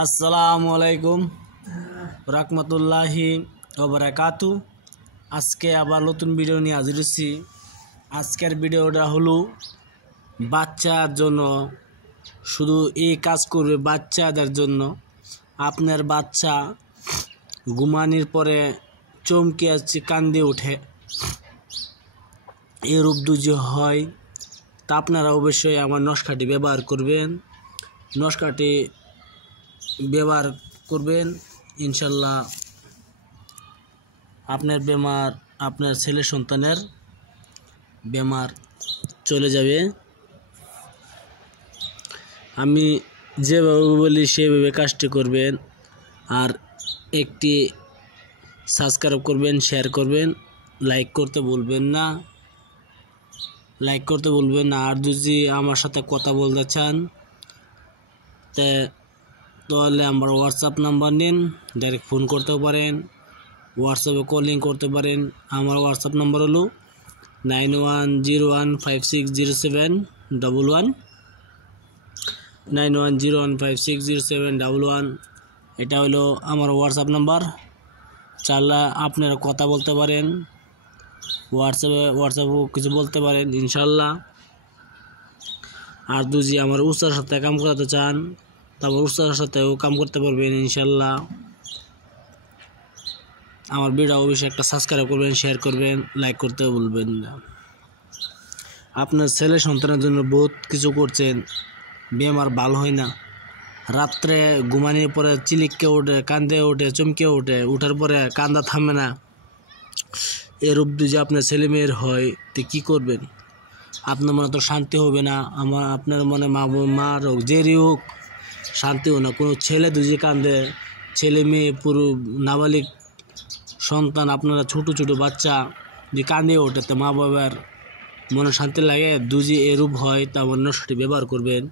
আসসালামু আলাইকুম রাহমাতুল্লাহি ওয়া বারাকাতু। আজকে আবার নতুন ভিডিও নিয়ে হাজির হয়েছি। আজকের ভিডিওটা হলো বাচ্চার জন্য, শুধু এই কাজ করবে বাচ্চাদের জন্য। আপনার বাচ্চা ঘুমানোর পরে চমকে আসছে, কান্দে ওঠে, এরূপ যদি হয় তা আপনারা অবশ্যই আমার নস্কাটি ব্যবহার করবেন। নস্কাটি ব্যবহার করবেন, ইনশাল্লাহ আপনার বেমার, আপনার ছেলে সন্তানের বেমার চলে যাবে। আমি যেভাবে বলি সেভাবে কাজটি করবেন, আর একটি সাবস্ক্রাইব করবেন, শেয়ার করবেন, লাইক করতে ভুলবেন না। আর যদি আমার সাথে কথা বলতে চান তাহলে আমার হোয়াটসঅ্যাপ নাম্বার নিন, ডাইরেক্ট ফোন করতে পারেন, হোয়াটসঅ্যাপে কলিং করতে পারেন। আমার হোয়াটসঅ্যাপ নাম্বার হলো 9101560711 9101560711। এটা হলো আমার হোয়াটসঅ্যাপ নাম্বার। চাইলে আপনারা কথা বলতে পারেন, হোয়াটসঅ্যাপে কিছু বলতে পারেন ইনশাল্লাহ। আর যদি আমার উস্তাদের সাথে কাম করাতে চান তারপর উস্তাদের সাথেও কাম করতে পারবেন ইনশাল্লাহ। আমার ভিডিও অবশ্যই একটা সাবস্ক্রাইব করবেন, শেয়ার করবেন, লাইক করতে ভুলবেন না। আপনার ছেলে সন্তানের জন্য বহুত কিছু করছেন, বেমার ভালো হয় না। রাত্রে ঘুমানোর পরে চিলিককে ওঠে, কান্দে ওঠে, চমকে ওঠে, ওঠার পরে কান্দা থামে না। এরূপ যদি আপনার ছেলে মেয়ের হয় তো কী করবেন? আপনার মনে তো শান্তি হবে না, আপনার মনে মার হোক, যেরই হোক, শান্তি হবে না। কোনো ছেলে দুজি কান্দে, ছেলে মেয়ে পুরো নাবালিক সন্তান, আপনারা ছোট ছোট বাচ্চা যে কান্দে ওঠে, তো মা বাবার মনে শান্তি লাগে। দুজি এরূপ হয় তা নস্কাটি ব্যবহার করবেন।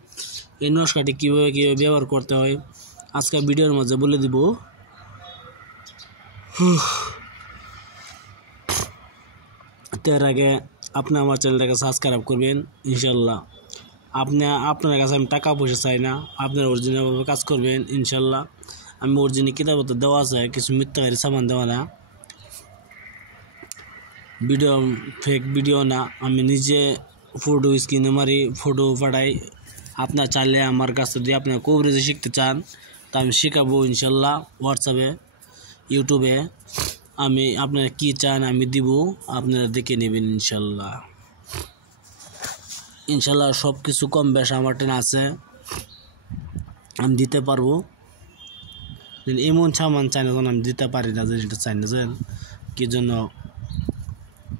এই নস্কাটি কীভাবে ব্যবহার করতে হয় আজকে ভিডিওর মাঝে বলে দিব। তার আগে আপনি আমার চ্যানেলটাকে সাবস্ক্রাইব করবেন ইনশাল্লাহ। আপনার কাছে আমি টাকা পয়সা চাই না, আপনার অরিজিনালভাবে কাজ করবেন ইনশাল্লাহ। আমি অরিজিনাল কিতাবত দেওয়া আছে, কিছু মিথ্যাকারী সামান দেওয়া না, ভিডিও ফেক ভিডিও না। আমি নিজে ফটো স্ক্রিনে মারি, ফটো পাঠাই। আপনার চাইলে আমার কাছে যদি আপনার কবিরাজি শিখতে চান তা আমি শেখাবো ইনশাল্লাহ। হোয়াটসঅ্যাপে, ইউটিউবে আমি আপনারা কি চান আমি দিব, আপনারা দেখে নেবেন ইনশাল্লাহ। সব কিছু কম বেশ আমার টেন আছে, আমি দিতে পারবো। এমন সামান চাই না আমি দিতে পারি না, যেটা চাই না কি জন্য,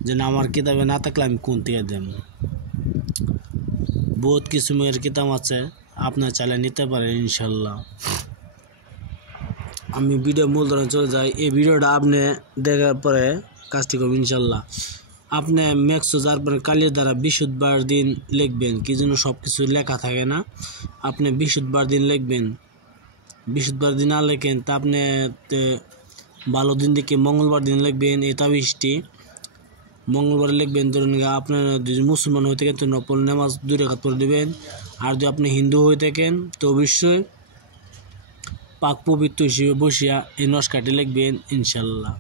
যেন আমার কিতাবে না থাকলে আমি কোন থেকে দেব। বহুত কিছু মেয়ের কিতাব আছে, আপনার চাইলে নিতে পারেন ইনশাল্লাহ। আমি ভিডিও মূল ধরে চলে যাই। এই ভিডিওটা আপনি দেখার পরে কাজটি করবেন ইনশাল্লাহ। আপনি ম্যাক্সো যার পরে কালির দ্বারা বৃহস্পতিবার দিন লিখবেন, কি জন্য সব কিছু লেখা থাকে না। আপনি বৃহস্পতিবার দিন লিখবেন, বৃহস্পতিবার দিন না লেখেন তা আপনি ভালো দিন দেখে মঙ্গলবার দিন লিখবেন। এই তাবিজটি মঙ্গলবার লিখবেন। ধরুন আপনার যদি মুসলমান হয়ে থাকেন তো নফল নামাজ 2 রাকাত পড়ে দেবেন। আর যদি আপনি হিন্দু হয়ে থাকেন তো অবশ্যই পাক পবিত্র হিসেবে বসিয়া এই নস্কাটি লিখবেন ইনশাল্লাহ।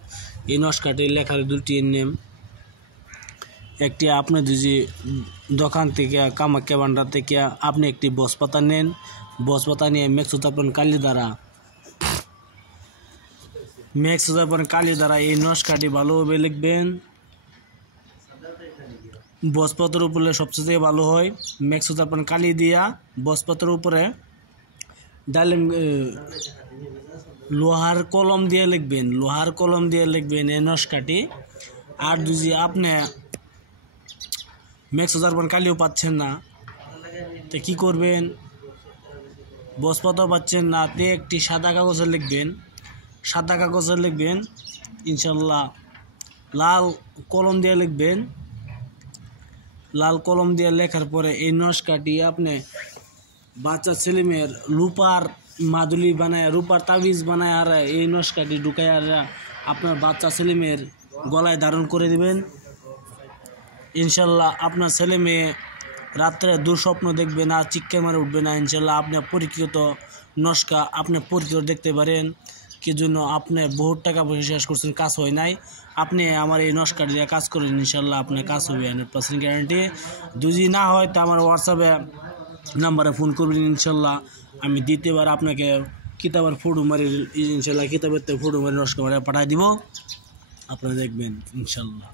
এই নস্কাটি লেখার 2টি নেম। একটি আপনি যদি দোকান থেকে কামাখ্যা ভান্ডার থেকে আপনি একটি বসপাতা নেন, বসপাতা নিয়ে ম্যাক্সো তারপর কালি দ্বারা এই নস্কাটি ভালোভাবে লিখবেন। বসপত্রের উপরে সবচেয়ে ভালো হয়। ম্যাক্সো তারপর কালি দিয়া বসপত্রের উপরে ডালিম লোহার কলম দিয়ে লিখবেন এই নস্কাটি। আর যদি আপনি ম্যাক্সো তারপর কালিও পাচ্ছেন না তো কী করবেন, বসপত্র পাচ্ছেন না তে একটি সাদা কাগজে লিখবেন ইনশাল্লাহ। লাল কলম দিয়ে লেখার পরে এই নস্কাটি আপনি বাচ্চা ছেলেমেয়ের রূপার মাদুলি বানায়, রূপার তাবিজ বানায়, আর এই নস্কাটি ঢুকায় আর আপনার বাচ্চা ছেলেমেয়ের গলায় ধারণ করে দেবেন ইনশাল্লাহ। আপনার ছেলে মেয়ে রাত্রে দুঃস্বপ্ন দেখবে না, চিৎকার মারে উঠবে না ইনশাল্লাহ। আপনার পরীক্ষিত নস্কা আপনি পরীক্ষা দেখতে পারেন, কি জন্য আপনি বহুত টাকা পয়সা শেষ করছেন, কাজ হয় নাই। আপনি আমার এই নস্কা দিয়ে কাজ করেন, ইনশাল্লাহ আপনার কাজ হবে 100% গ্যারান্টি। যদি না হয় তো আমার হোয়াটসঅ্যাপে নাম্বারে ফোন করবেন, ইনশাল্লাহ আমি দ্বিতীয়বার আপনাকে কিতাবের ফটো মারি, ইনশাল্লাহ কিতাবের থেকে ফটো মারি নস্কা মারি পাঠিয়ে দিব, আপনারা দেখবেন ইনশাল্লাহ।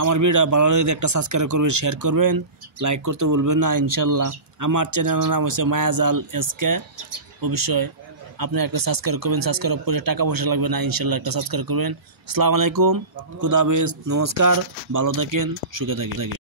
আমার ভিডিও ভালো লাগলে একটা সাবস্ক্রাইব করবেন, শেয়ার করবেন, লাইক করতে বলবেন না ইনশাল্লাহ। আমার চ্যানেলের নাম হচ্ছে মায়াজাল এসকে। অবশ্যই আপনি একটা সাবস্ক্রাইব করবেন, সাবস্ক্রাইব করে টাকা পয়সা লাগবে না, ইনশাল্লাহ একটা সাবস্ক্রাইব করবেন। আসসালামু আলাইকুম, খুদা হাফেজ, নমস্কার, ভালো থাকেন, সুখে থাকেন।